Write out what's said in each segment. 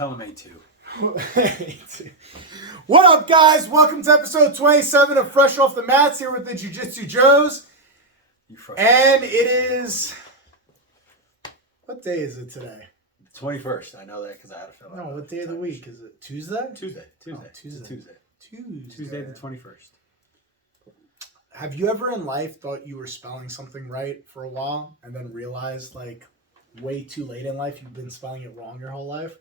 tell him A2. What up, guys? Welcome to episode 27 of Fresh Off the Mats here with the Jiu-Jitsu Joes. And it is... What day is it today? The 21st. I know that because I had to fill out. No, what day of the week? Is it Tuesday? Tuesday. Oh, Tuesday the 21st. Have you ever in life thought you were spelling something right for a while and then realized, like, way too late in life you've been spelling it wrong your whole life?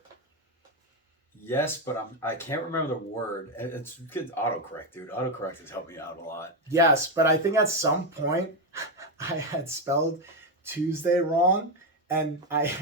Yes, but I can't remember the word. It's good autocorrect, dude. Autocorrect has helped me out a lot. Yes, but I think at some point I had spelled Tuesday wrong, and I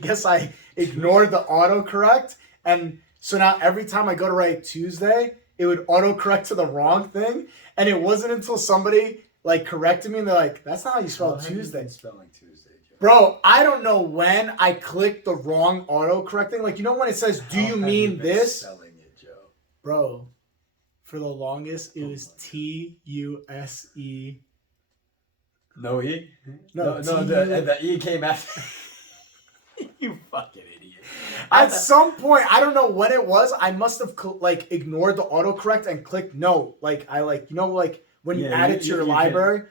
guess I ignored the autocorrect, and so now every time I go to write Tuesday, it would autocorrect to the wrong thing, and it wasn't until somebody like corrected me and they're like, "That's not how you spell Tuesday." Spelling Tuesday, Joe. Bro, I don't know when I clicked the wrong autocorrect thing. Like, you know when it says, "Do you mean this?" Spelling it, Joe. Bro, for the longest, it was T-U-S-E. No E? No, the E came after. You fucking idiot. At some point, I don't know when it was, I must have ignored the autocorrect and clicked no. Like, when you add it to your library.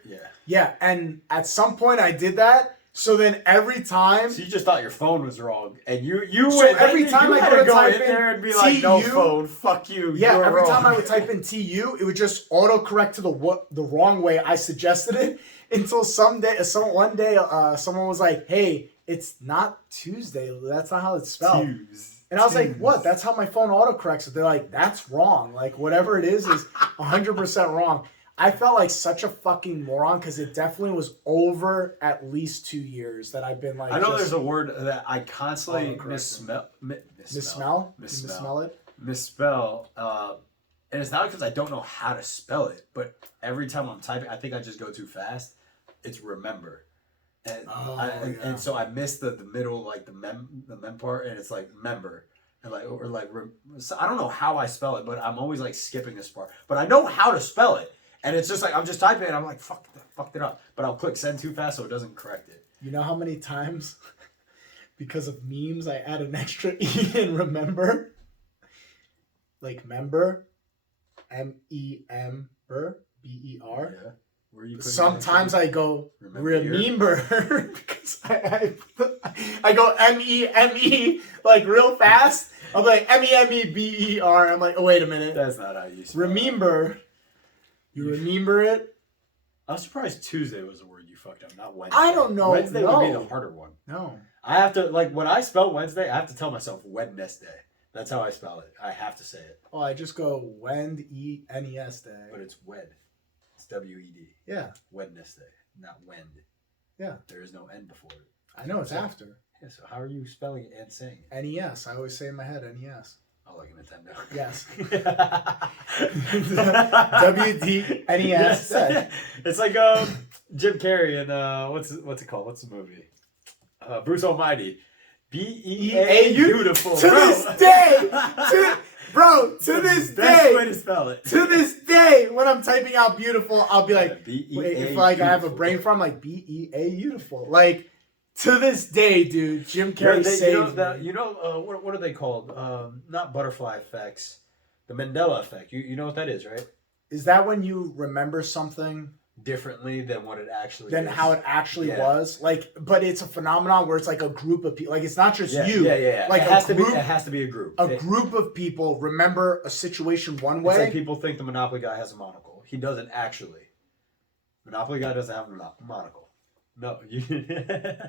Yeah, and at some point I did that. So then every time... So you just thought your phone was wrong. And you so went... every time I go to type in there and be like, no phone, fuck you, yeah, every wrong. time I would type in TU, it would just autocorrect to the wrong way I suggested it. Until one day, someone was like, "Hey, it's not Tuesday. That's not how it's spelled." And I was like, "What? That's how my phone autocorrects it." They're like, "That's wrong. Like, whatever it is 100% wrong." I felt like such a fucking moron because it definitely was over at least 2 years that I've been like. I know there's a word that I constantly misspell it. And it's not because I don't know how to spell it, but every time I'm typing, I think I just go too fast. It's remember, and so I missed the middle, like the mem part, and it's like member, and so I don't know how I spell it, but I'm always like skipping this part. But I know how to spell it, and it's just like I'm just typing, and I'm like fucked it up. But I'll click send too fast, so it doesn't correct it. You know how many times, because of memes, I add an extra E in remember, like member. MEMBER, BER. Yeah. Where you sometimes I go remember because I go MEME like real fast. I'm like MEMEBER. I'm like, oh wait a minute. That's not how you spell remember. You remember it? I'm surprised Tuesday was the word you fucked up, not Wednesday. I don't know. Wednesday would be the harder one. No. I have to when I spell Wednesday, I have to tell myself Wednesday. That's how I spell it. I have to say it. Oh, I just go Wednesday. But it's Wed. It's W-E-D. Yeah. Wednesday, not Wend. Yeah. There is no N before it. I know, it's after. Yeah, so how are you spelling it and saying it? NES. I always say in my head NES. Oh, like a Nintendo. Yes. WD-NES. It's like Jim Carrey and what's it called? What's the movie? Bruce Almighty. B-E-A beautiful. To this day, to this day. Best way to spell it. To this day, when I'm typing out beautiful, I'll be like, B-E-A if like I have a brain fart, I'm like B-E-A beautiful. Like, to this day, dude, Jim Carrey saved me. What are they called? Not butterfly effects. The Mandela effect. You know what that is, right? Is that when you remember something differently than what it actually than is. how it actually was? Like, but it's a phenomenon where it's like a group of people. Like, it's not just you. Yeah. Like it has to be a group. A group of people remember a situation one way. It's like people think the Monopoly guy has a monocle. He doesn't actually. Monopoly guy doesn't have a monocle. No.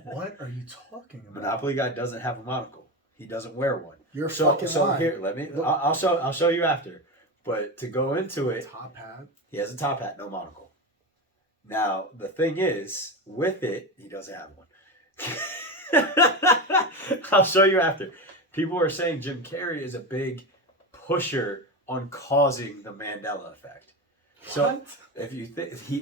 What are you talking about? Monopoly guy doesn't have a monocle. He doesn't wear one. You're fucking lying. Here, I'll show you after. But to go into it, top hat. He has a top hat, no monocle. Now, the thing is, with it, he doesn't have one. I'll show you after. People are saying Jim Carrey is a big pusher on causing the Mandela effect. So if you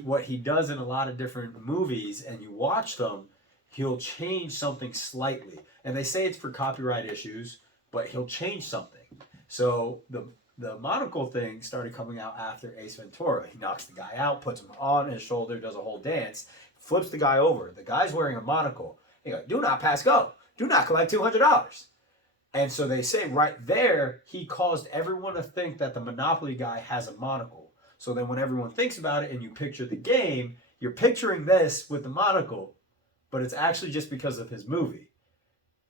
what he does in a lot of different movies and you watch them, he'll change something slightly. And they say it's for copyright issues, but he'll change something. So the monocle thing started coming out after Ace Ventura. He knocks the guy out, puts him on his shoulder, does a whole dance, flips the guy over. The guy's wearing a monocle. He goes, "Do not pass go. Do not collect $200." And so they say right there, he caused everyone to think that the Monopoly guy has a monocle. So then when everyone thinks about it and you picture the game, you're picturing this with the monocle, but it's actually just because of his movie.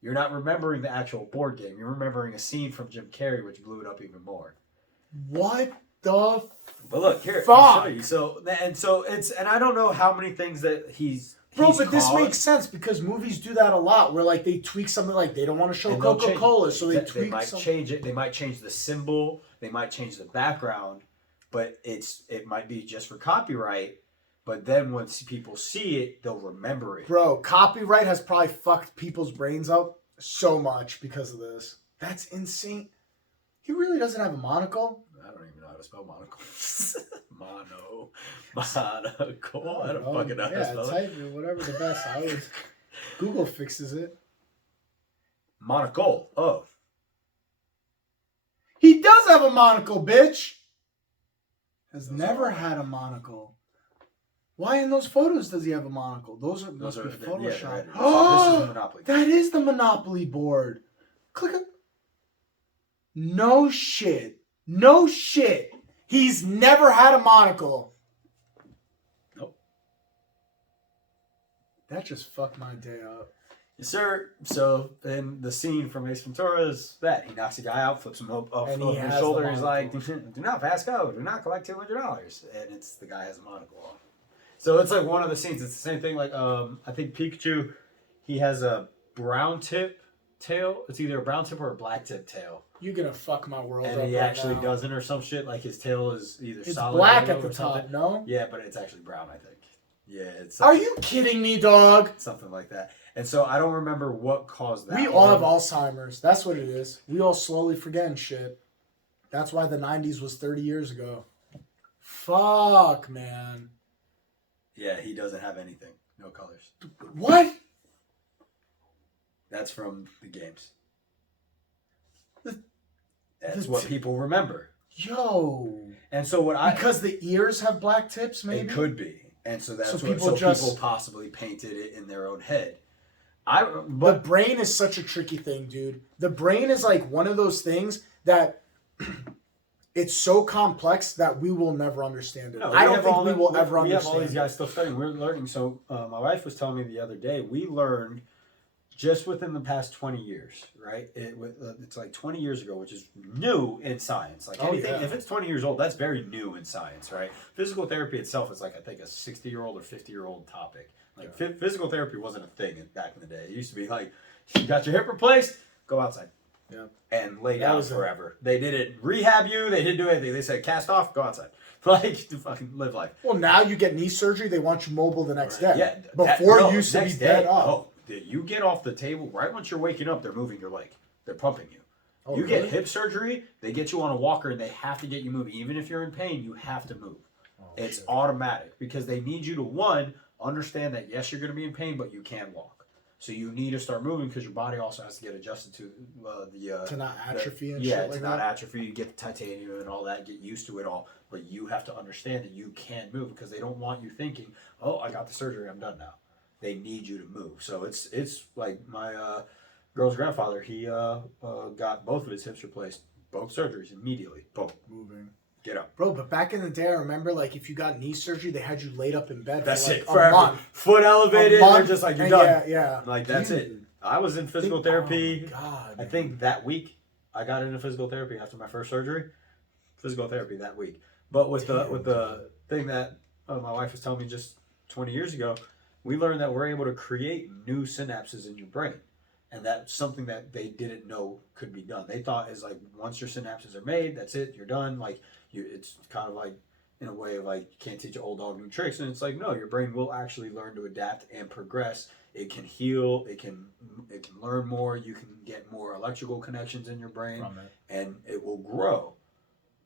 You're not remembering the actual board game. You're remembering a scene from Jim Carrey, which blew it up even more. What the But look, here, fuck? I'll show you. So it's, and I don't know how many things that he's But this caused. makes sense because movies do that a lot where like they tweak something like they don't want to show And they'll change Coca-Cola, it. so they They tweak might something. change it. They might change the symbol. They might change the background, but it might be just for copyright. But then once people see it, they'll remember it. Bro, copyright has probably fucked people's brains up so much because of this. That's insane. He really doesn't have a monocle? I don't even know how to spell monocle. Monocle. I don't fucking know how to Yeah, spell it. type it, whatever the best. I always Google fixes it. Monocle. Oh, He does have a monocle, bitch. Has Those never are- had a monocle. Why in those photos does he have a monocle? Those must be yeah, Photoshop. they're edited. This is the Oh, Monopoly. that is the Monopoly board. Click it. No shit. No shit. He's never had a monocle. Nope. That just fucked my day up. Yes, sir. So then the scene from Ace Ventura is that he knocks a guy out, flips him off And he over his has shoulder. the He's like, monocle. "Do not pass go. Do not collect $200." And it's the guy has a monocle on. So it's like one of the scenes. It's the same thing. Like I think Pikachu, he has a brown tip tail. It's either a brown tip or a black tip tail. You're gonna fuck my world And up. he right actually now. doesn't or some shit. Like his tail is either It's solid black yellow at the or something. top, no? Yeah, but it's actually brown, I think. Yeah, it's Are something, you kidding me, dog? something like that. And so I don't remember what caused that. We all have one. Alzheimer's. That's what it is. We all slowly forgetting shit. That's why the 90s was 30 years ago. Fuck, man. Yeah, he doesn't have anything. No colors. What? That's from the games. The- That's the what t- people remember. Yo. And so what I Because the ears have black tips, maybe? it could be. And so that's So what people just- people possibly painted it in their own head. The But brain is such a tricky thing, dude. The brain is like one of those things that it's so complex that we will never understand it. no, I don't have think all we the- will ever we have all understand these it. guys still studying. We're learning. So my wife was telling me the other day, we learned just within the past 20 years, right? It's like 20 years ago, which is new in science. Like Oh, anything, yeah. if it's 20 years old, that's very new in science, right? Physical therapy itself is like, I think, a 60-year-old or 50-year-old topic. Like physical therapy wasn't a thing back in the day. It used to be like, you got your hip replaced, go outside. Yeah. And lay That down was it. forever. They didn't rehab you. They didn't do anything. They said, cast off, go outside. Like, to fucking live life. Well, now you get knee surgery, they want you mobile the next day. Yeah, Before no, you used to be next bed day, up. Oh, you get off the table right once you're waking up. They're moving your leg. They're pumping you. Oh, you really? get hip surgery. They get you on a walker and they have to get you moving. Even if you're in pain, you have to move. It's automatic because they need you to one understand that yes, you're going to be in pain, but you can walk. So you need to start moving because your body also has to get adjusted to To not atrophy and yeah, shit like to not that. atrophy. You get the titanium and all that. Get used to it all, but you have to understand that you can move because they don't want you thinking, "Oh, I got the surgery. I'm done now." They need you to move. So it's like my girl's grandfather. He got both of his hips replaced, both surgeries immediately. Boom, Moving. get up. Bro, but back in the day, I remember like if you got knee surgery, they had you laid up in bed That's for like it. a Forever. month. Foot elevated. A And they're month, just like you're and done. Yeah. Like that's it. Dude. I was in physical Oh therapy. my God, I man. think that week I got into physical therapy after my first surgery. Physical therapy that week. But with the thing that my wife was telling me just 20 years ago, we learned that we're able to create new synapses in your brain. And that's something that they didn't know could be done. They thought is like once your synapses are made, that's it, you're done. Like it's kind of like in a way of like you can't teach an old dog new tricks. And it's like no, your brain will actually learn to adapt and progress. It can heal. It can learn more. You can get more electrical connections in your brain, From it. and it will grow.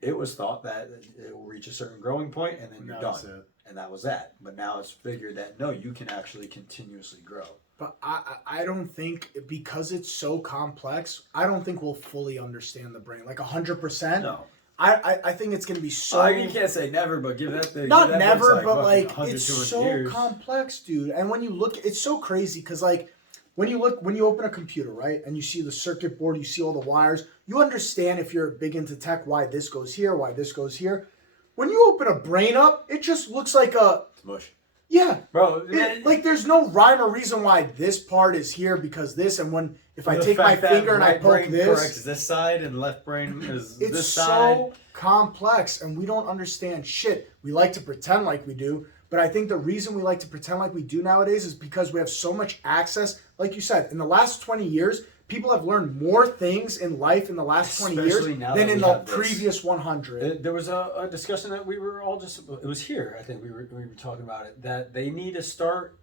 It was thought that it will reach a certain growing point, and then you're That was done, it. and that was that. But now it's figured that no, you can actually continuously grow. But I don't think because it's so complex, I don't think we'll fully understand the brain like 100%. No, I think it's gonna be so. you can't say never, but give that the Not give that never, book's but fucking like 100, it's 200 so years. complex, dude. And when you look, it's so crazy because like when you open a computer, right, and you see the circuit board, you see all the wires, you understand if you're big into tech why this goes here, why this goes here. When you open a brain up, it just looks like It's mush. yeah, Bro, like there's no rhyme or reason why this part is here because this, and if I take my finger and I poke this, corrects this side and left brain is it's this so side. complex and we don't understand shit. We like to pretend like we do, but I think the reason we like to pretend like we do nowadays is because we have so much access. Like you said, in the last 20 years, people have learned more things in life in the last 20 years than in the previous 100. There was a discussion that we were all just, it was here, I think we were talking about it, that they need to start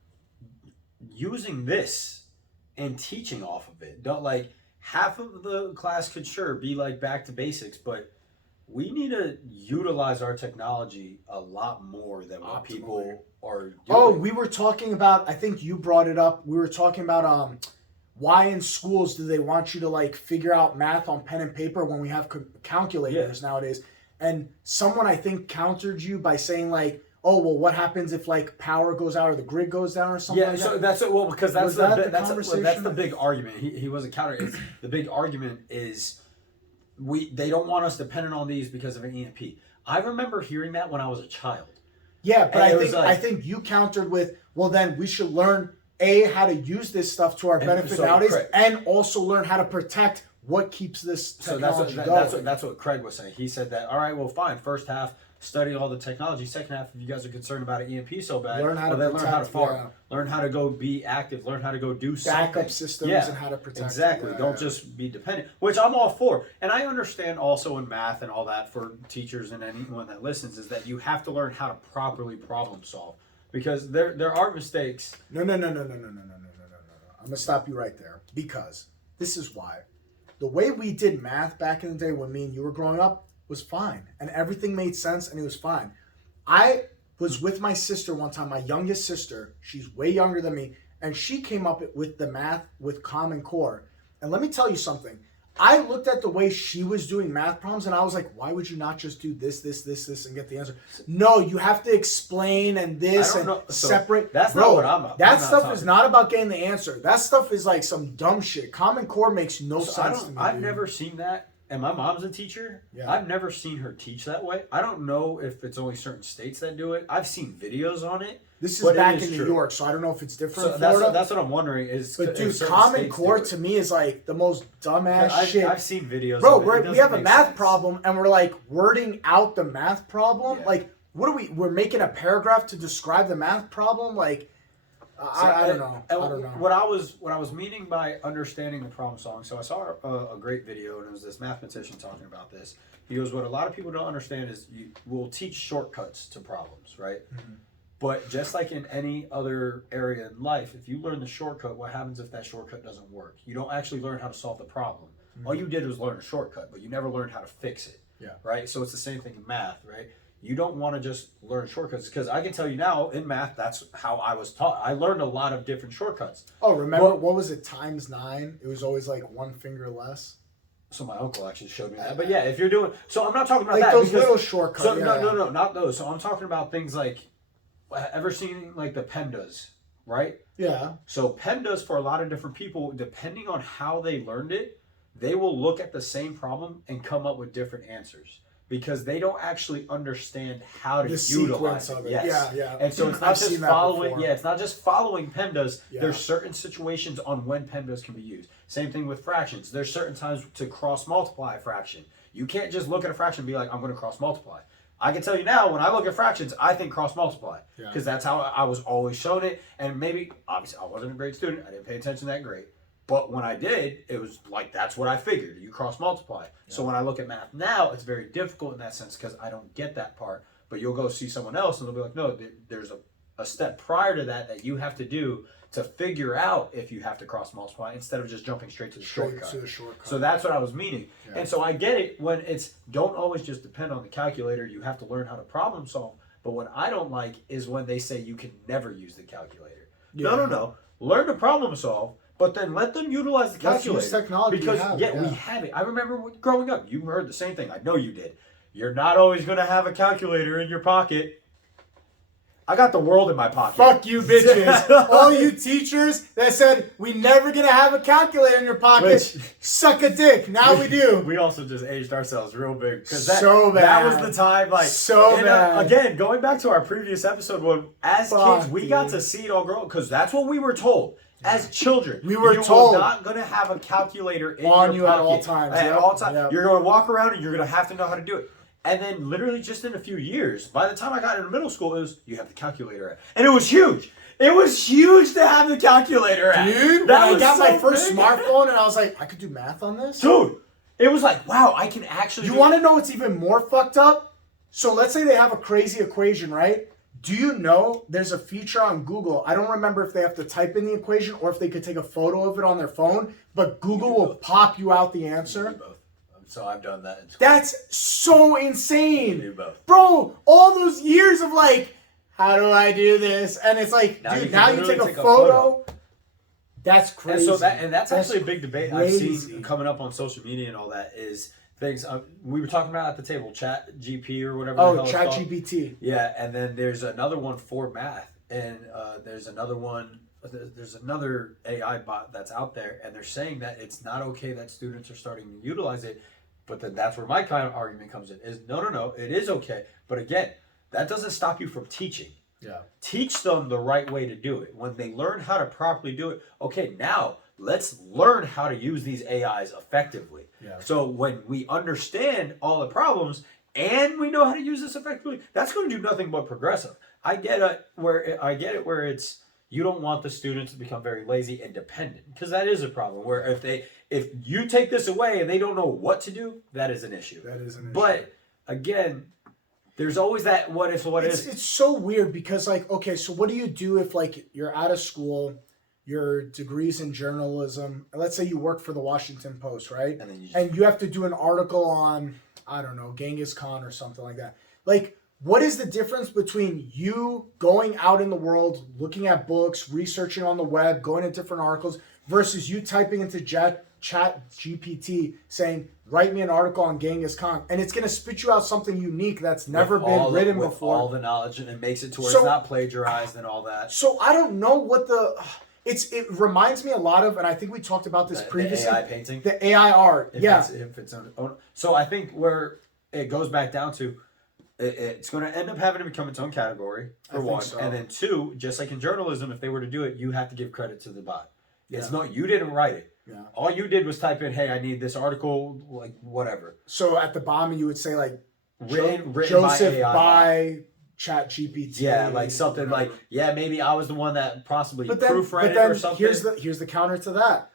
using this and teaching off of it. Don't like half of the class could sure be like back to basics, but we need to utilize our technology a lot more than what people are doing. Oh, we were talking about, I think you brought it up. We were talking about why in schools do they want you to like figure out math on pen and paper when we have calculators nowadays? And someone I think countered you by saying like, oh, well, what happens if like power goes out or the grid goes down or something? Yeah, like so that? that's well because that's that's the big argument. He wasn't countering. The big argument is they don't want us dependent on these because of an EMP. I remember hearing that when I was a child. Yeah, but I like, think you countered with, well, then we should learn how to use this stuff to our benefit nowadays, and also learn how to protect what keeps this technology going. That's what Craig was saying. He said that, all right, well, fine. First half, study all the technology. Second half, if you guys are concerned about an EMP so bad, learn how to farm, learn how to go be active, learn how to go do something. Backup systems and how to protect. Exactly. Don't just be dependent, which I'm all for. And I understand also in math and all that for teachers and anyone that listens is that you have to learn how to properly problem solve because there are mistakes. No. I'm gonna stop you right there because this is why. The way we did math back in the day when me and you were growing up was fine. And everything made sense and it was fine. I was with my sister one time, my youngest sister. She's way younger than me. And she came up with the math with Common Core. And let me tell you something. I looked at the way she was doing math problems and I was like, why would you not just do this, and get the answer? No, you have to explain and this and separate. That's not what I'm about. That stuff is not about getting the answer. That stuff is like some dumb shit. Common Core makes no sense to me. I've never seen that. And my mom's a teacher. Yeah. I've never seen her teach that way. I don't know if it's only certain states that do it. I've seen videos on it. This is back in New York, so I don't know if it's different in Florida. That's what I'm wondering. But dude, Common Core to me is like the most dumbass shit. I've seen videos. Bro, we have a math problem and we're like wording out the math problem. Yeah. Like, what are we? We're making a paragraph to describe the math problem. Like, I don't know. I don't know. What I was meaning by understanding the problem solving. So I saw a great video, and it was this mathematician talking about this. He goes, "What a lot of people don't understand is we'll teach shortcuts to problems, right? Mm-hmm. But just like in any other area in life, if you learn the shortcut, what happens if that shortcut doesn't work? You don't actually learn how to solve the problem. Mm-hmm. All you did was learn a shortcut, but you never learned how to fix it. Yeah. Right. So it's the same thing in math, right? You don't want to just learn shortcuts because I can tell you now in math that's how I was taught. I learned a lot of different shortcuts. Oh, remember what was it? ×9. It was always like one finger less. So my uncle actually showed me that. But yeah, if you're doing so, I'm not talking about like that. Those little shortcuts. So, no, not those. So I'm talking about things like, ever seen like the PEMDAS, right? Yeah. So PEMDAS for a lot of different people, depending on how they learned it, they will look at the same problem and come up with different answers. Because they don't actually understand how to utilize it. Yes. Yeah. And so it's not just following. Yeah, it's not just following PEMDAS. Yeah. There's certain situations on when PEMDAS can be used. Same thing with fractions. There's certain times to cross multiply a fraction. You can't just look at a fraction and be like, I'm going to cross multiply. I can tell you now, when I look at fractions, I think cross multiply because that's how I was always shown it. And maybe, obviously, I wasn't a great student. I didn't pay attention that great. But when I did, it was like, that's what I figured. You cross multiply. Yeah. So when I look at math now, it's very difficult in that sense because I don't get that part. But you'll go see someone else and they'll be like, no, there's a step prior to that you have to do to figure out if you have to cross multiply instead of just jumping straight to the shortcut. So that's what I was meaning. Yeah. And so I get it when it's, don't always just depend on the calculator. You have to learn how to problem solve. But what I don't like is when they say you can never use the calculator. Yeah. No. Learn to problem solve. But then let them utilize the calculator. Let's use technology because we have it. I remember growing up, you heard the same thing. I know you did. You're not always going to have a calculator in your pocket. I got the world in my pocket. Fuck you, bitches. All you teachers that said we never gonna have a calculator in your pocket, suck a dick. Now we do. We also just aged ourselves real big because So that bad. was the time. Like So bad. Again, going back to our previous episode, when as Fuck, kids we dude. got to see it all grow because that's what we were told. As children, We were you told. were not going to have a calculator in On your you at pocket all times. At Yep. all times, Yep. you're going to walk around and you're going to have to know how to do it. And then, literally, just in a few years, by the time I got into middle school, it was you have the calculator at, and it was huge. It was huge to have the calculator at. Dude, that when I was got so my first big. smartphone and I was like, I could do math on this? Dude, it was like, wow, I can actually. You do want to know what's even more fucked up? So let's say they have a crazy equation, right? Do you know there's a feature on Google? I don't remember if they have to type in the equation or if they could take a photo of it on their phone, but Google will pop you out the answer. both. So I've done that. In school. That's so You insane. do both. Bro, all those years of like, how do I do this? And it's like, Now you dude, can now you literally take a take a photo. That's And crazy. so that's actually a big debate I've crazy. seen coming up on social media and all that is things we were talking about at the table, Chat GP or whatever. Oh, the hell it's called. ChatGPT. Yeah, and then there's another one for math, and there's another one. There's another AI bot that's out there, and they're saying that it's not okay that students are starting to utilize it. But then that's where my kind of argument comes in: is no, it is okay. But again, that doesn't stop you from teaching. Yeah. Teach them the right way to do it. When they learn how to properly do it, okay, now let's learn how to use these AIs effectively. Yeah. So when we understand all the problems and we know how to use this effectively, that's going to do nothing but progressive. I get it where it's you don't want the students to become very lazy and dependent because that is a problem. Where if you take this away and they don't know what to do, that is an issue. That is an issue. But again, there's always that what if, what if. It's so weird because like, okay, so what do you do if like you're out of school, your degree's in journalism, and let's say you work for the Washington Post, right? And then you just, And you have to do an article on, I don't know, Genghis Khan or something like that. Like, what is the difference between you going out in the world, looking at books, researching on the web, going to different articles, versus you typing into Chat GPT saying, write me an article on Genghis Khan, and it's going to spit you out something unique that's never been written with before. all the knowledge, and it makes it to where So- it's not plagiarized and all that. So I don't know what it reminds me a lot of, and I think we talked about this previously. The AI painting. The AI art, yeah. If it's own. So I think where it goes back down to, it's going to end up having to become its own category I for think one, so. and then two, just like in journalism, if they were to do it, you have to give credit to the bot. It's Yeah. not you didn't write it. Yeah. All you did was type in, "Hey, I need this article," like whatever. So at the bottom you would say like Written Joseph by AI. by Chat GPT. Yeah, like something like, yeah, maybe I was the one that possibly But then, proofread it or something. here's the counter to that.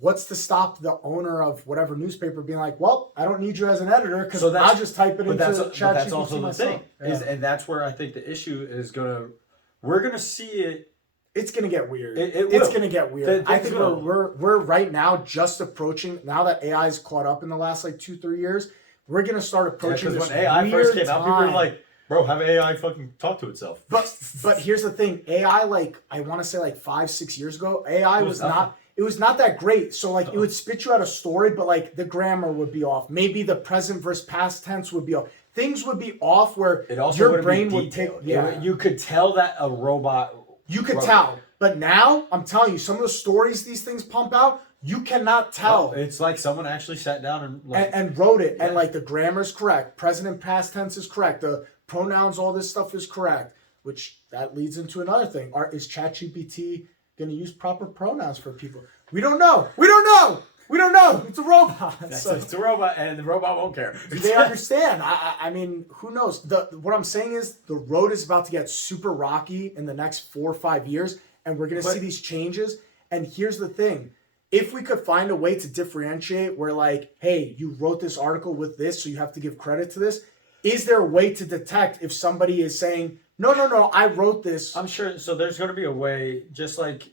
What's to stop the owner of whatever newspaper being like, well, I don't need you as an editor because I'll just type it into but Chat that's GPT also the myself. thing, Yeah. and that's where I think the issue is we're gonna see it. It's gonna get weird. It It's will. gonna get weird. I think will. we're right now just approaching. Now that AI's caught up in the last like 2-3 years, we're gonna start approaching Because this when AI first weird came out, people were time. like, "Bro, have AI fucking talk to itself." But here's the thing, AI, like I want to say like 5-6 years ago, AI It was was nothing. not. It was not that great. So like it would spit you out a story, but like the grammar would be off. Maybe the present versus past tense would be off. Things would be off where It also your wouldn't brain be would take. detailed. Yeah, You could tell that a robot. you could wrote tell. it. But now I'm telling you, some of the stories these things pump out, you cannot tell. It's like someone actually sat down and like. And wrote it, and Yeah. like the grammar's correct, present and past tense is correct, the pronouns, all this stuff is correct. Which that leads into another thing: is ChatGPT going to use proper pronouns for people? We don't know. We don't know. We don't know. It's a robot. So, it's a robot, and the robot won't care. do they understand? I mean, who knows? What I'm saying is the road is about to get super rocky in the next 4 or 5 years, and we're going to see these changes. And here's the thing. If we could find a way to differentiate where like, hey, you wrote this article with this, so you have to give credit to this. Is there a way to detect if somebody is saying, no, I wrote this? I'm sure. So there's going to be a way, just like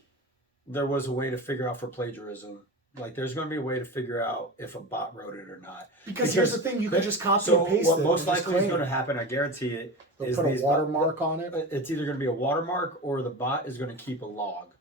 there was a way to figure out for plagiarism. Like there's going to be a way to figure out if a bot wrote it or not. Because here's the thing, you can just copy so and paste what it. most and just likely is claim going to it. happen, I guarantee it, They'll is put a these watermark on it. It's either going to be a watermark or the bot is going to keep a log.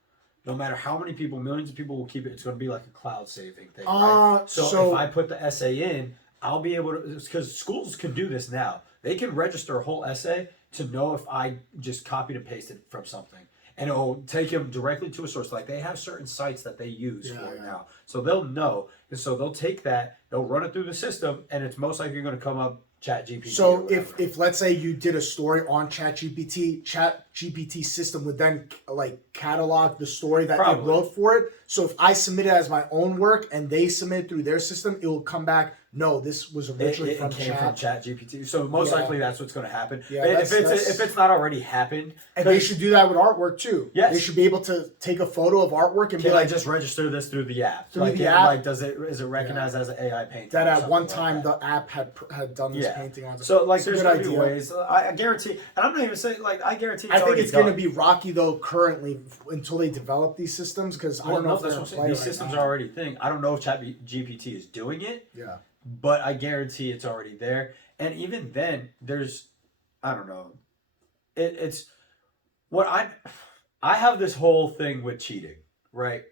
No matter how many people, millions of people will keep it, it's going to be like a cloud saving thing, right? So if I put the essay in, I'll be able to, because schools can do this now. They can register a whole essay to know if I just copied and pasted from something. And it'll take him directly to a source. Like they have certain sites that they use for it now. So they'll know. And so they'll take that, they'll run it through the system, and it's most likely going to come up ChatGPT. So if let's say you did a story on ChatGPT system would then like catalog the story that they wrote for it. So if I submit it as my own work and they submit it through their system, it will come back. No, this was originally from ChatGPT. So most likely that's what's going to happen. Yeah, if it's not already happened, and they should do that with artwork too. Yes, they should be able to take a photo of artwork and be like, just register this through the app. Through the app, like is it recognized as an AI painting? That at one time the app had done this painting on. So like, there's going to be ways. I guarantee, and I'm not even saying like I guarantee. I think it's going to be rocky though currently until they develop these systems because I don't know if these systems are already a thing. I don't know if ChatGPT is doing it. Yeah. But I guarantee it's already there. And even then, I don't know. It's what I have this whole thing with cheating, right?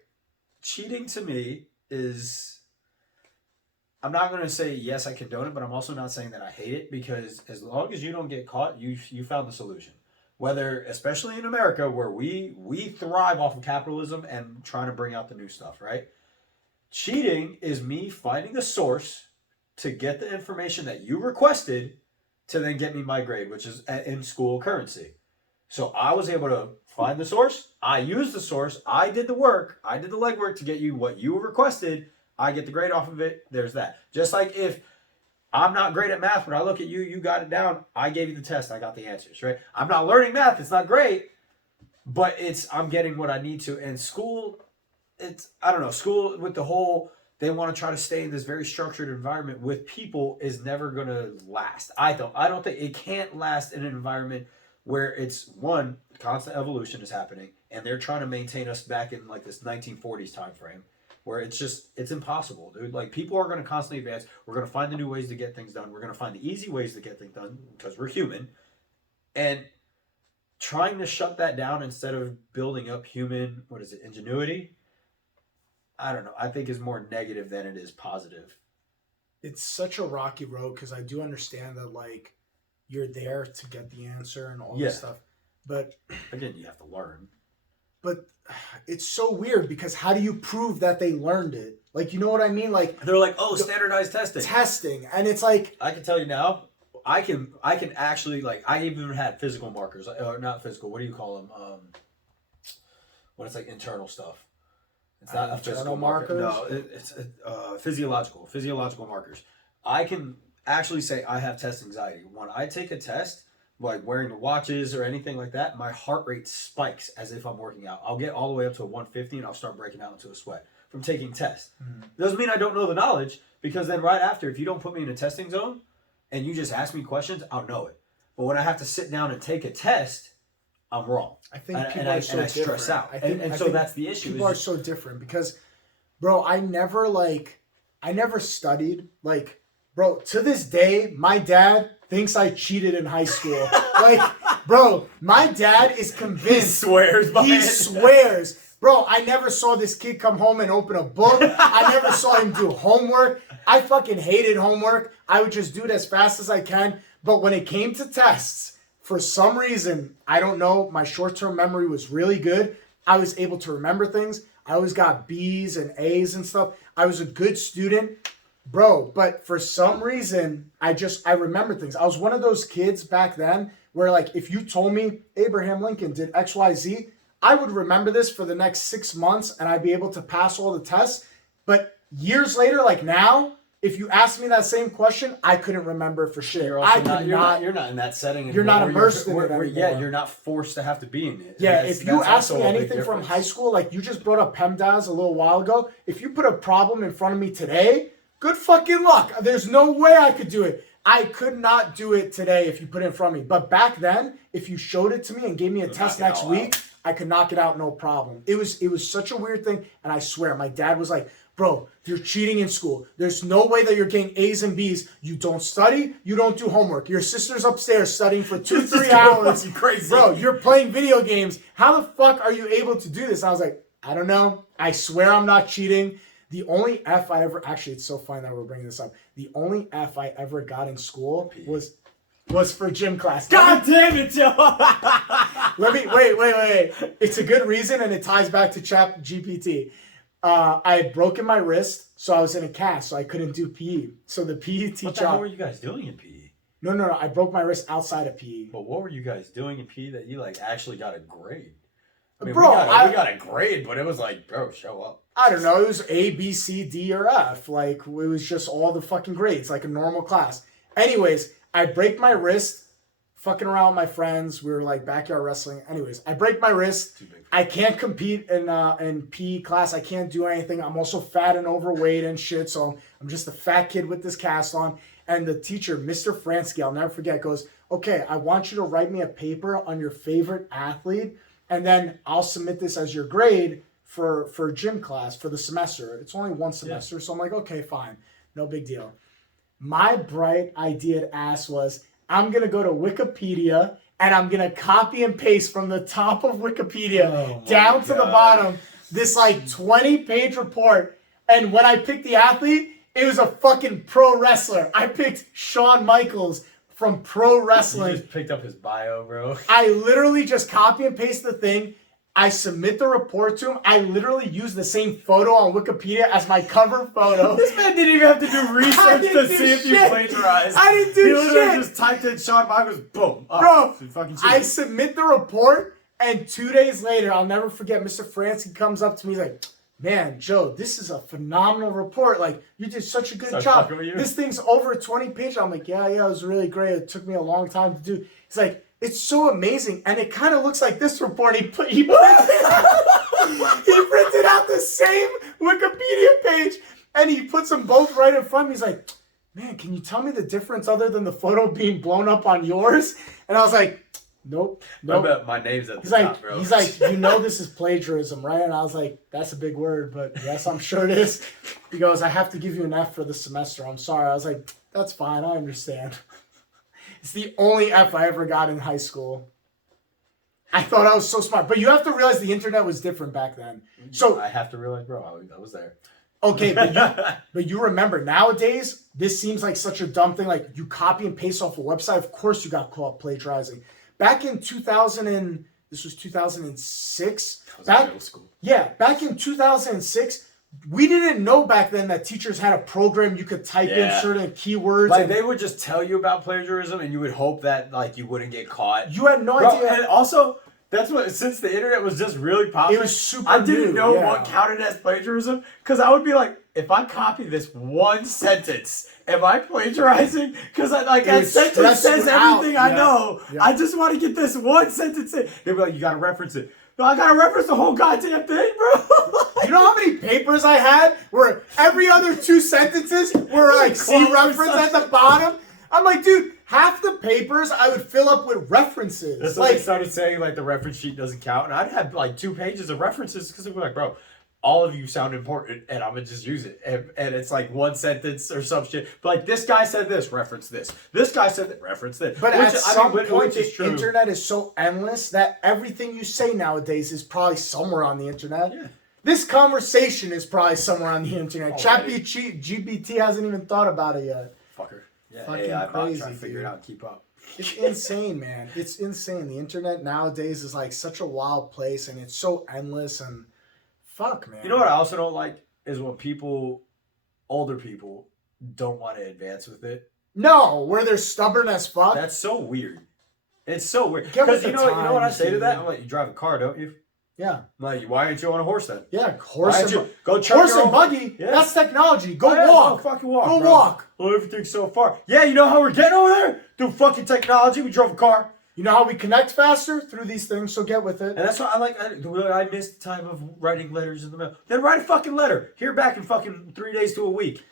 Cheating to me is, I'm not going to say yes, I condone it, but I'm also not saying that I hate it, because as long as you don't get caught, you found the solution. Whether, especially in America, where we thrive off of capitalism and trying to bring out the new stuff, right? Cheating is me finding a source to get the information that you requested to then get me my grade, which is in school currency. So I was able to find the source. I used the source. I did the work. I did the legwork to get you what you requested. I get the grade off of it. There's that. Just like if I'm not great at math, but I look at you, you got it down. I gave you the test. I got the answers, right? I'm not learning math. It's not great, but I'm getting what I need to. And school, I don't know, school with the whole, they want to try to stay in this very structured environment with people is never going to last. I don't think it can't last in an environment where it's one, constant evolution is happening, and they're trying to maintain us back in like this 1940s time frame where it's impossible, dude. Like, people are going to constantly advance. We're going to find the new ways to get things done. We're going to find the easy ways to get things done because we're human. And trying to shut that down instead of building up human, ingenuity, I don't know. I think is more negative than it is positive. It's such a rocky road because I do understand that, like, you're there to get the answer and all this stuff. But again, you have to learn. But it's so weird because how do you prove that they learned it? Like, you know what I mean? Like, they're like, oh, standardized testing. And it's like, I can tell you now, I can actually, like, I even had physical markers, or not physical. What do you call them? When it's like internal stuff. It's not a physical marker. No, it's physiological markers. I can actually say I have test anxiety. When I take a test, like wearing the watches or anything like that, my heart rate spikes as if I'm working out. I'll get all the way up to 150 and I'll start breaking out into a sweat from taking tests. Doesn't mean I don't know the knowledge, because then right after, if you don't put me in a testing zone and you just ask me questions, I'll know it. But when I have to sit down and take a test, I'm wrong. I think people are so different. Stress out. So that's the issue. People are so different because, bro, I never studied. Like, bro, to this day, my dad thinks I cheated in high school. Like, bro, my dad is convinced. He swears. Bro, I never saw this kid come home and open a book. I never saw him do homework. I fucking hated homework. I would just do it as fast as I can. But when it came to tests, for some reason, I don't know, my short-term memory was really good. I was able to remember things. I always got B's and A's and stuff. I was a good student, bro. But for some reason, I remember things. I was one of those kids back then where, like, if you told me Abraham Lincoln did X, Y, Z, I would remember this for the next 6 months and I'd be able to pass all the tests. But years later, like now, if you ask me that same question, I couldn't remember for shit. You're not in that setting anymore. You're not immersed in it anymore. Yeah, you're not forced to have to be in it. Yeah, if you ask me anything from high school, like you just brought up PEMDAS a little while ago, if you put a problem in front of me today, good fucking luck. There's no way I could do it. I could not do it today if you put it in front of me. But back then, if you showed it to me and gave me a test next week, I could knock it out no problem. It was such a weird thing, and I swear, my dad was like, bro, you're cheating in school. There's no way that you're getting A's and B's. You don't study. You don't do homework. Your sister's upstairs studying for 2-3 hours. Crazy. Bro, you're playing video games. How the fuck are you able to do this? I was like, I don't know. I swear I'm not cheating. The only F I ever... Actually, it's so funny that we're bringing this up. The only F I ever got in school was... was for gym class. God damn it, Joe! Let me wait. It's a good reason, and it ties back to Chat GPT. I had broken my wrist, so I was in a cast, so I couldn't do PE. So the PE teacher. What the hell were you guys doing in PE? No. I broke my wrist outside of PE. But what were you guys doing in PE that you like actually got a grade? I mean, Bro, we got a grade, but it was like, bro, show up. I don't know. It was A, B, C, D, or F. Like, it was just all the fucking grades, like a normal class. Anyways, I break my wrist, fucking around with my friends. We were like backyard wrestling. Anyways, I break my wrist. I can't compete in PE class. I can't do anything. I'm also fat and overweight and shit. So I'm just a fat kid with this cast on. And the teacher, Mr. Fransky, I'll never forget, goes, okay, I want you to write me a paper on your favorite athlete. And then I'll submit this as your grade for gym class for the semester. It's only one semester. Yeah. So I'm like, okay, fine. No big deal. My bright idea ass was, I'm going to go to Wikipedia and I'm going to copy and paste from the top of Wikipedia down to the bottom this like 20-page report. And when I picked the athlete, it was a fucking pro wrestler. I picked Shawn Michaels from pro wrestling. You just picked up his bio, bro. I literally just copy and paste the thing. I submit the report to him. I literally use the same photo on Wikipedia as my cover photo. This man didn't even have to do research to see if you plagiarized. I didn't do shit. He literally just typed in Shawn Michaels, boom. Bro, I submit the report, and 2 days later, I'll never forget, Mr. Fransky comes up to me, he's like, man, Joe, this is a phenomenal report. Like, you did such a good job. This thing's over 20 pages. I'm like, yeah, it was really great. It took me a long time to do. He's like, it's so amazing. And it kind of looks like this report. He printed out the same Wikipedia page, and he puts them both right in front of me. He's like, man, can you tell me the difference other than the photo being blown up on yours? And I was like, Nope. My name's at the top, bro. He's like, you know this is plagiarism, right? And I was like, that's a big word, but yes, I'm sure it is. He goes, I have to give you an F for the semester. I'm sorry. I was like, that's fine. I understand. It's the only F I ever got in high school. I thought I was so smart. But you have to realize the internet was different back then. So I have to realize, bro, I was there. Okay, but you remember, nowadays, this seems like such a dumb thing. Like, you copy and paste off a website. Of course you got caught plagiarizing. Back in 2006. Middle school. Yeah, back in 2006, we didn't know back then that teachers had a program you could type in certain keywords. Like, they would just tell you about plagiarism, and you would hope that, like, you wouldn't get caught. You had no idea. And also, that's what, since the internet was just really popular, it was super I didn't know new, what counted as plagiarism, because I would be like, if I copy this one sentence, am I plagiarizing? Because that sentence says everything I know. Yeah. I just want to get this one sentence in. They'd be like, you got to reference it. No, I got to reference the whole goddamn thing, bro. You know how many papers I had where every other two sentences were like C reference at the bottom? I'm like, dude, half the papers I would fill up with references. That's like, they started saying, like, the reference sheet doesn't count. And I'd have, like, 2 pages of references because they'd be like, bro, all of you sound important, and I'm going to just use it. And it's like one sentence or some shit. But like, this guy said this, reference this. This guy said that, reference this. But at some point, the internet is so endless that everything you say nowadays is probably somewhere on the internet. Yeah. This conversation is probably somewhere on the internet. ChatGPT hasn't even thought about it yet. Fucker. Yeah, fucking AI crazy, trying to figure it out and keep up. It's insane, man. It's insane. The internet nowadays is like such a wild place, and it's so endless and... Fuck, man. You know what I also don't like is when older people, don't want to advance with it. No, where they're stubborn as fuck. That's so weird. It's so weird. Because you know what I say to that? I'm like, you drive a car, don't you? Yeah. I'm like, why aren't you on a horse then? Yeah, horse and buggy. Yeah. That's technology. Go walk. Fucking walk. Go walk. Well, everything's so far. Yeah, you know how we're getting over there? Through fucking technology. We drove a car. You know how we connect faster? Through these things, so get with it. And that's why I miss the time of writing letters in the mail. Then write a fucking letter. Hear back in fucking 3 days to a week.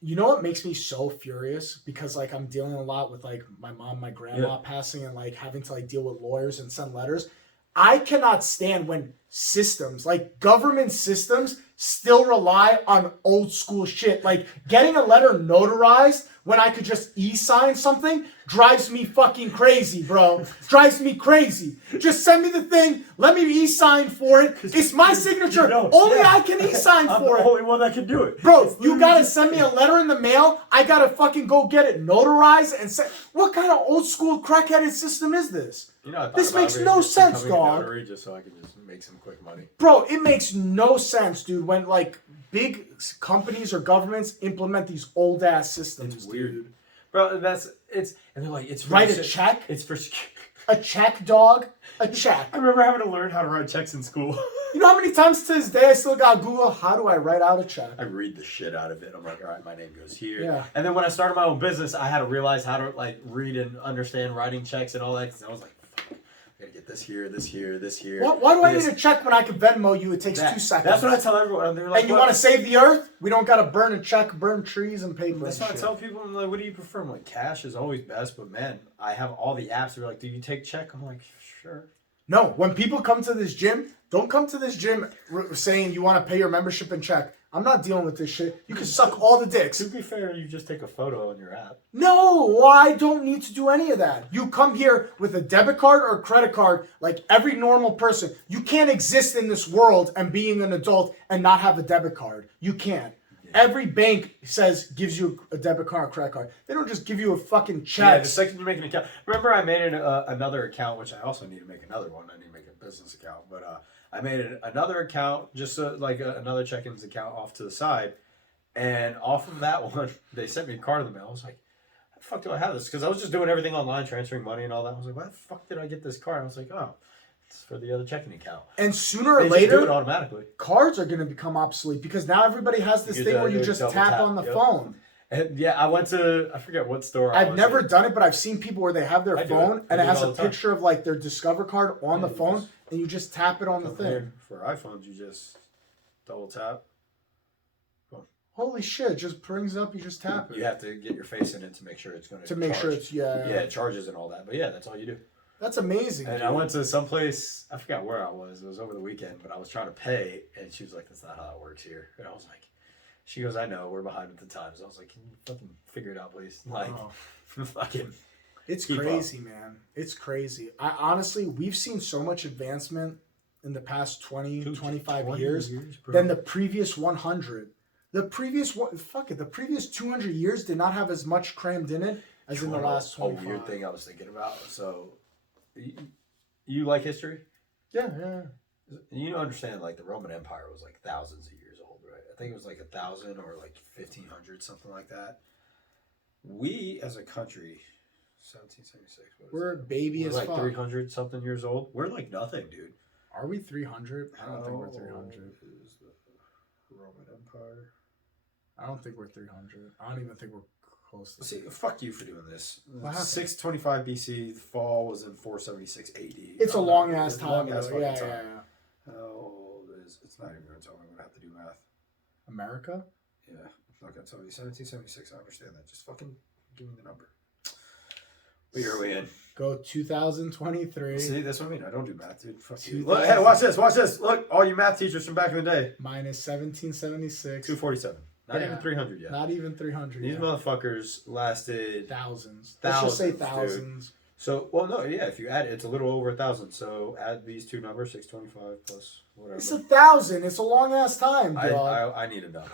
You know what makes me so furious? Because, like, I'm dealing a lot with, like, my mom, my grandma passing and, like, having to, like, deal with lawyers and send letters. I cannot stand when systems, like government systems, still rely on old school shit. Like getting a letter notarized when I could just e-sign something drives me fucking crazy, bro. Drives me crazy. Just send me the thing. Let me e-sign for it. It's my signature. Only I can e-sign I'm for the it. only one that can do it. Bro, you gotta send me a letter in the mail. I gotta fucking go get it notarized and send. What kind of old school crackheaded system is this? You know, I thought This about makes really no just sense, becoming a dog. notary just so I can just make some quick money. Bro, it makes no sense, dude, when like big companies or governments implement these old ass systems. It's weird. Dude. Bro, and they're like, it's for Write a check? It's for. A check, dog? A check. I remember having to learn how to write checks in school. You know how many times to this day I still got Google, how do I write out a check? I read the shit out of it. I'm like, all right, my name goes here. Yeah. And then when I started my own business, I had to realize how to like read and understand writing checks and all that. Cause I was like, fuck, I gotta get this here, this here, this here. Why do I this. need a check when I can Venmo you? It takes 2 seconds. That's what I tell everyone. They're like, And you want to save the earth? We don't gotta burn a check, burn trees and paper. That's and what I shit. tell people. I'm like, what do you prefer? I'm like, cash is always best, but man, I have all the apps. They're like, do you take check? I'm like, sure. No, when people come to this gym, don't come to this gym saying you want to pay your membership in check. I'm not dealing with this shit. You can suck all the dicks. To be fair, you just take a photo on your app. No, I don't need to do any of that. You come here with a debit card or a credit card like every normal person. You can't exist in this world and being an adult and not have a debit card. You can't. Every bank gives you a debit card or credit card. They don't just give you a fucking check. Yeah, the second you make an account. Remember, I made another account, which I also need to make another one. I need to make a business account, but I made another account, just another check-ins account off to the side, and off of that one, they sent me a card in the mail. I was like, how the fuck do I have this? Because I was just doing everything online, transferring money and all that. I was like, why the fuck did I get this card? I was like, oh, it's for the other checking account. And sooner or They just do it later, automatically. cards are going to become obsolete because now everybody has this thing where you just tap on the phone. And yeah, I went to, I forget what store I've never done it, but I've seen people where they have their phone and it has a picture of like their Discover card on the phone and you just tap it on the thing. For iPhones, you just double tap. Holy shit, it just brings up, you just tap it. You have to get your face in it to make sure it's going to make sure it's, Yeah, it charges and all that. But yeah, that's all you do. That's amazing. And dude. I went to some place, I forgot where I was. It was over the weekend, but I was trying to pay, and she was like, that's not how it works here. And I was like, she goes, I know, we're behind with the times. I was like, can you fucking figure it out, please? Like, fucking. It's crazy, man. It's crazy. Honestly, we've seen so much advancement in the past 25 years than the previous 100. The previous 200 years did not have as much crammed in it as in the last 25. A weird thing I was thinking about. So, you like history? Yeah. You understand, like, the Roman Empire was like thousands of years old, right? I think it was like 1,000 or like 1,500, something like that. We, as a country, 1776. We're baby as fuck. fuck. Like 300 something years old. We're like nothing, dude. Are we 300? I don't think we're 300. Is the Roman Empire? I don't think we're 300. I don't even think we're close to. See, fuck you for doing this. 625 BC. The fall was in 476 AD. It's a long ass time. Long ass fucking yeah. How old is? It's not even going to tell me. I'm going to have to do math. America? Yeah, it's not going to tell me. 1776. I understand that. Just fucking give me the number. What year are we in? Go 2023. See, that's what I mean. I don't do math, dude. Fuck you. Look, hey, watch this. Watch this. Look, all you math teachers from back in the day. Minus 1776. 247. Not even 300 yet. Not even 300 These motherfuckers lasted thousands. Let's just say thousands. Dude. So, well, no, yeah. If you add it, it's a little over 1,000. So add these two numbers, 625 plus whatever. It's 1,000. It's a long ass time, dog. I need to know.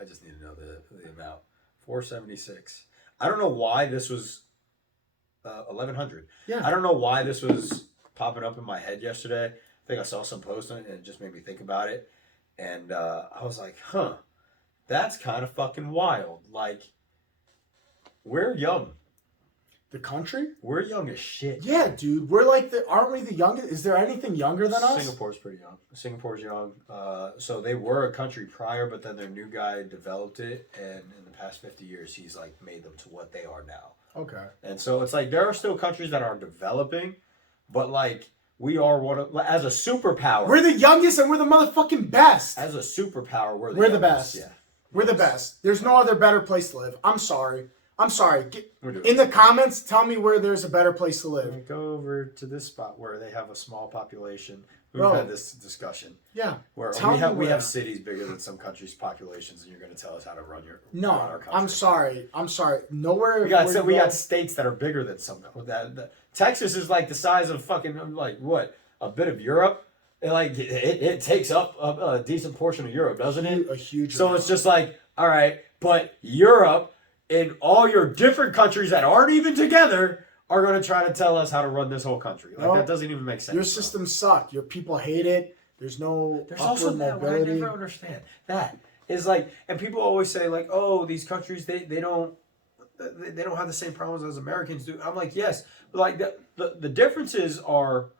I just need to know the amount. 476. I don't know why this was 1,100. Yeah. I don't know why this was popping up in my head yesterday. I think I saw some post on it and it just made me think about it. And I was like, huh, that's kind of fucking wild. Like, we're young. The country? We're young as shit. Yeah, dude. We're like aren't we the youngest? Is there anything younger than us? Singapore's pretty young. Singapore's young. So they were a country prior, but then their new guy developed it. And in the past 50 years, he's like made them to what they are now. Okay. And so it's like there are still countries that are developing, but like we are one of, as a superpower. We're the youngest and we're the motherfucking best. As a superpower, we're the best. Yeah. We're the best. There's no other better place to live. I'm sorry. We're doing In the comments, tell me where there's a better place to live. Go over to this spot where they have a small population. We've Bro. had this discussion Yeah. where Tell we me have where. cities bigger than some countries' populations, and you're going to tell us how to run No, our country. I'm sorry. Nowhere. We got where you we go- got states that are bigger than some. Texas is like the size of fucking like what, a bit of Europe. It takes up a decent portion of Europe, doesn't it? a huge. So amount. it's just like, all right, but Europe and all your different countries that aren't even together are going to try to tell us how to run this whole country. Like, No, that doesn't even make sense. Your bro. systems suck. Your people hate it. There's no There's upward also that what I mobility. never understand. That is like, and people always say like, oh, these countries they don't have the same problems as Americans do. I'm like, yes, but like the differences are,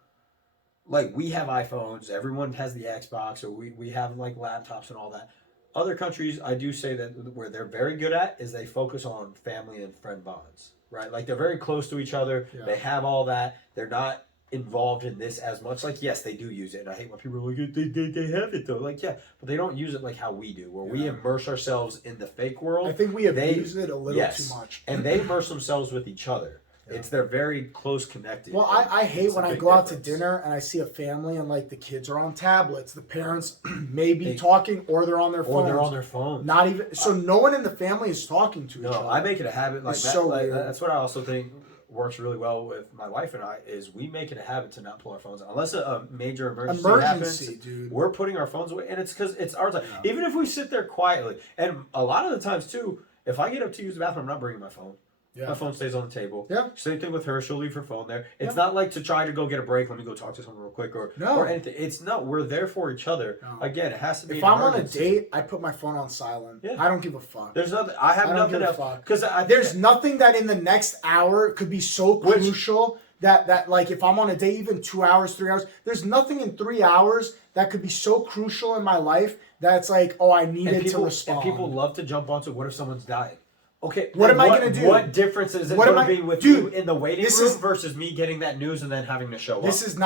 like, we have iPhones, everyone has the Xbox, or we have like laptops and all that. Other countries, I do say that where they're very good at is they focus on family and friend bonds, right? Like, they're very close to each other. Yeah. They have all that. They're not involved in this as much. Like, yes, they do use it, and I hate when people are like, they have it though. Like, yeah, but they don't use it like how we do, where we Yeah. immerse ourselves in the fake world. I think we abuse it a little yes, too much. and they immerse themselves with each other. Yeah. They're very close connected. Well, and I hate it's a when I big go out to difference. dinner and I see a family and like the kids are on tablets, the parents may be They- talking or they're on their or phones. they're on their phone. Not even so. No one in the family is talking to each No, other. I make it a habit. Like, It's that, so like weird. that's what I also think works really well with my wife and I is we make it a habit to not pull our phones out. Unless a major emergency happens, dude. we're putting our phones away, and it's because it's our time. Yeah. Even if we sit there quietly, and a lot of the times too, if I get up to use the bathroom, I'm not bringing my phone. Yeah. My phone stays on the table. Yeah. Same thing with her. She'll leave her phone there. It's Yeah. not like to try to go get a break. Let me go talk to someone real quick or anything. It's not. We're there for each other. No. Again, it has to be. If an I'm on a emergency. date, I put my phone on silent. Yeah. I don't give a fuck. There's nothing. I have I don't nothing give a else fuck. because There's nothing that in the next hour could be so crucial that like if I'm on a date, even 2 hours, 3 hours, there's nothing in 3 hours that could be so crucial in my life that it's like, oh, I needed to respond. And people love to jump onto what if someone's dying? Okay, What then am I gonna do? What difference is it What am going to I- be with Dude, you in the waiting this room is- versus me getting that news and then having to show up? This is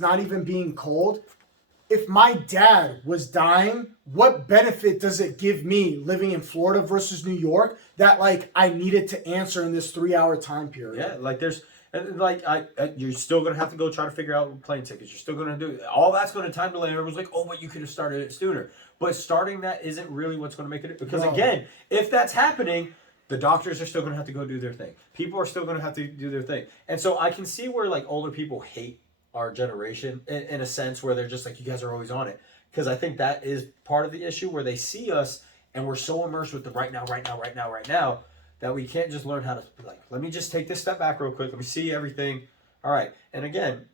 not even being cold. If my dad was dying, what benefit does it give me living in Florida versus New York that like I needed to answer in this 3 hour time period? Yeah, like there's and like you're still gonna have to go try to figure out plane tickets. You're still gonna do all that's going to time delay. And everyone's like, oh, but you could have started it sooner. But starting that isn't really what's going to make it because No. again, if that's happening, the doctors are still going to have to go do their thing. People are still going to have to do their thing. And so I can see where like older people hate our generation in a sense where they're just like, you guys are always on it. Because I think that is part of the issue where they see us and we're so immersed with the right now that we can't just learn how to like, let me just take this step back real quick. Let me see everything. All right. And again,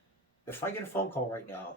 if I get a phone call right now,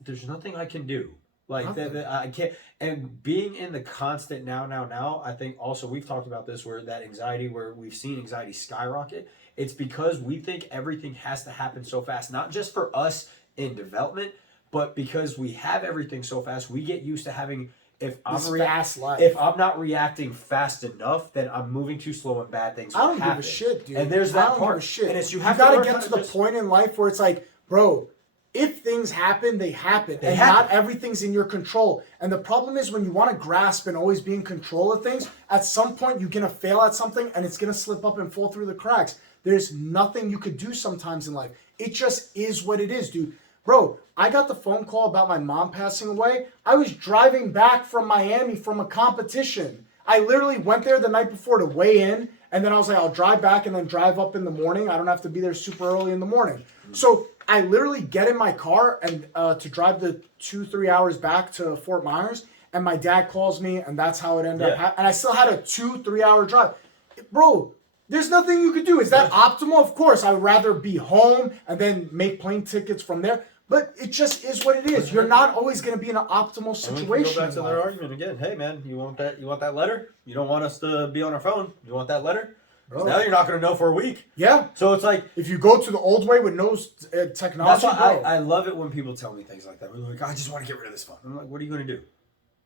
there's nothing I can do. Like that I can't. And being in the constant now, I think also we've talked about this where that anxiety, where we've seen anxiety skyrocket. It's because we think everything has to happen so fast, not just for us in development, but because we have everything so fast, we get used to having. If fast life. if I'm not reacting fast enough, then I'm moving too slow and bad things will I don't happen. give a shit, dude. And there's I that don't part. give a shit. And it's you You have got to to learn how get to the just- point in life where it's like, bro, if things happen, they happen. They and happen. not everything's in your control. And the problem is when you want to grasp and always be in control of things, at some point you're going to fail at something and it's going to slip up and fall through the cracks. There's nothing you could do sometimes in life. It just is what it is, dude. Bro, I got the phone call about my mom passing away. I was driving back from Miami from a competition. I literally went there the night before to weigh in, and then I was like, I'll drive back and then drive up in the morning. I don't have to be there super early in the morning. So I literally get in my car and to drive the 2-3 hours back to Fort Myers, and my dad calls me, and that's how it ended up. And I still had a 2-3 hour drive. Bro, there's nothing you could do. Is that optimal? Of course, I would rather be home and then make plane tickets from there. But it just is what it is. You're not always going to be in an optimal And we situation. can go back to in their life. argument again. Hey man, you want that letter? You don't want us to be on our phone. You want that letter? 'Cause Bro. now you're not going to know for a week. Yeah. So it's like If you go to the old way with no that's technology, why bro. I love it when people tell me things like that. We're like, I just want to get rid of this phone. I'm like, what are you going to do?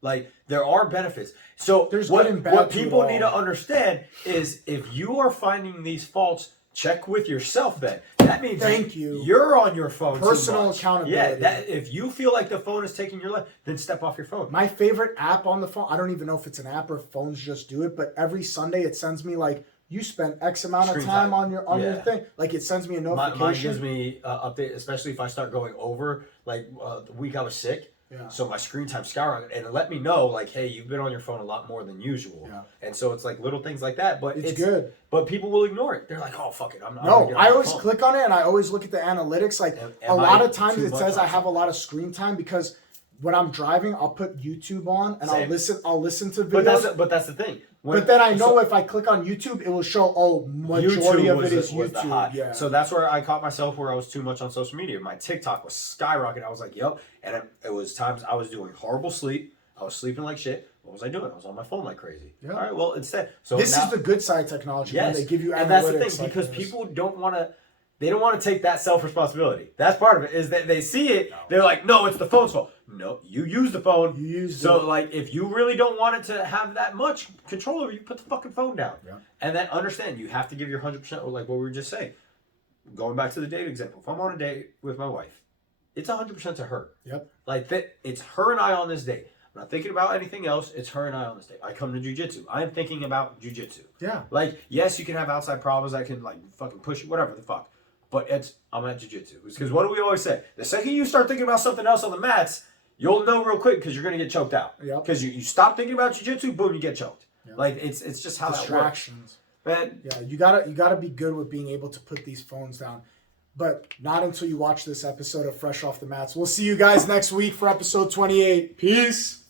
Like, there are benefits. So There's what, good and bad what to it people all. need to understand is if you are finding these faults, check with yourself then. That means Thank you. You're on your phone too Personal much. accountability. Yeah, that if you feel like the phone is taking your life, then step off your phone. My favorite app on the phone, I don't even know if it's an app or if phones just do it, but every Sunday it sends me like you spent X amount of Screen time time. on your Yeah. thing. Like it sends me a Mine notification. gives me update, especially if I start going over. Like the week I was sick, Yeah. so my screen time skyrocketed, and it let me know like, hey, you've been on your phone a lot more than usual. Yeah. And so it's like little things like that, but It's good. But people will ignore it. They're like, oh fuck it, I'm not. No, I always click on it and I always look at the analytics. Like a lot of times it says I have a lot of screen time because when I'm driving, I'll put YouTube on and Same. I'll listen to videos. But that's the thing. But then I know if I click on YouTube, it will show, majority of it is was the high. YouTube. Yeah. So that's where I caught myself where I was too much on social media. My TikTok was skyrocketing. I was like, yep. And it was times I was doing horrible sleep. I was sleeping like shit. What was I doing? I was on my phone like crazy. Yeah. All right, well, instead. So this now, is the good side of technology. yes. When they give you analytics. And that's the thing, like because this. people don't want to. They don't want to take that self-responsibility. That's part of it, is that they see it, they're like, no, it's the phone's fault. No, you use the phone. You use so, it. like, if you really don't want it to have that much control over you, put the fucking phone down. Yeah. And then understand, you have to give your 100%, or like what we were just saying. Going back to the date example, if I'm on a date with my wife, it's 100% to her. Yep. Like, it's her and I on this date. I'm not thinking about anything else. It's her and I on this date. I come to jiu-jitsu. I am thinking about jiu-jitsu. Yeah. Like, yes, you can have outside problems that can, like, fucking push you, whatever the fuck. But I'm at jiu-jitsu. Because what do we always say? The second you start thinking about something else on the mats, you'll know real quick because you're going to get choked out. Yep. Because you stop thinking about jiu-jitsu, boom, you get choked. Yep. Like, it's just how distractions. that works. Man, Yeah, you gotta be good with being able to put these phones down. But not until you watch this episode of Fresh Off the Mats. We'll see you guys next week for episode 28. Peace.